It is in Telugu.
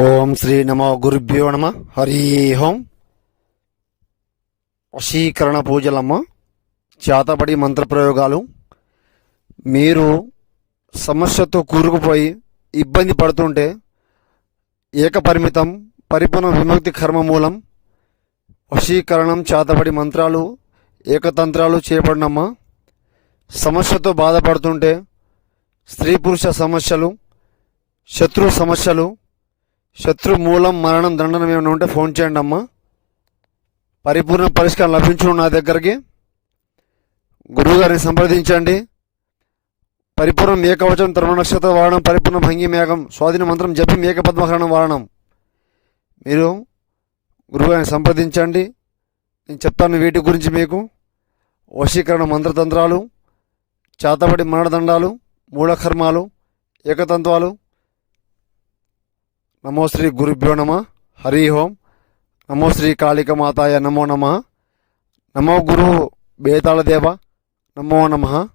ఓం శ్రీ నమో గురుభ్యో నమ. హరి ఓం. వశీకరణ పూజలమ్మ, చేతబడి మంత్రప్రయోగాలు. మీరు సమస్యతో కూరుకుపోయి ఇబ్బంది పడుతుంటే ఏకపరిమితం పరిపూర్ణ విముక్తి కర్మ మూలం వశీకరణం, చేతబడి మంత్రాలు, ఏకతంత్రాలు చేయబడినమ్మా. సమస్యతో బాధపడుతుంటే స్త్రీ పురుష సమస్యలు, శత్రు సమస్యలు, శత్రు మూలం, మరణం, దండనం ఏమైనా ఉంటే ఫోన్ చేయండి అమ్మా. పరిపూర్ణ పరిష్కారం లభించును. నా దగ్గరికి గురువుగారిని సంప్రదించండి. పరిపూర్ణం ఏకవచనం, తర్మ నక్షత్ర వాడనం, పరిపూర్ణ భంగి మేఘం, స్వాధీన మంత్రం జపి ఏకపద్మహరణం వాడనం. మీరు గురువుగారిని సంప్రదించండి. నేను చెప్తాను వీటి గురించి మీకు. వశీకరణ మంత్రతంత్రాలు, చేతబడి మరణదండాలు, మూఢకర్మాలు, ఏకతంత్వాలు. నమో శ్రీ గురుభ్యో నమ. హరి ఓం. నమో శ్రీ కాళిక మాతాయ నమో నమ. నమో గురు బేతాళదేవ నమో నమ.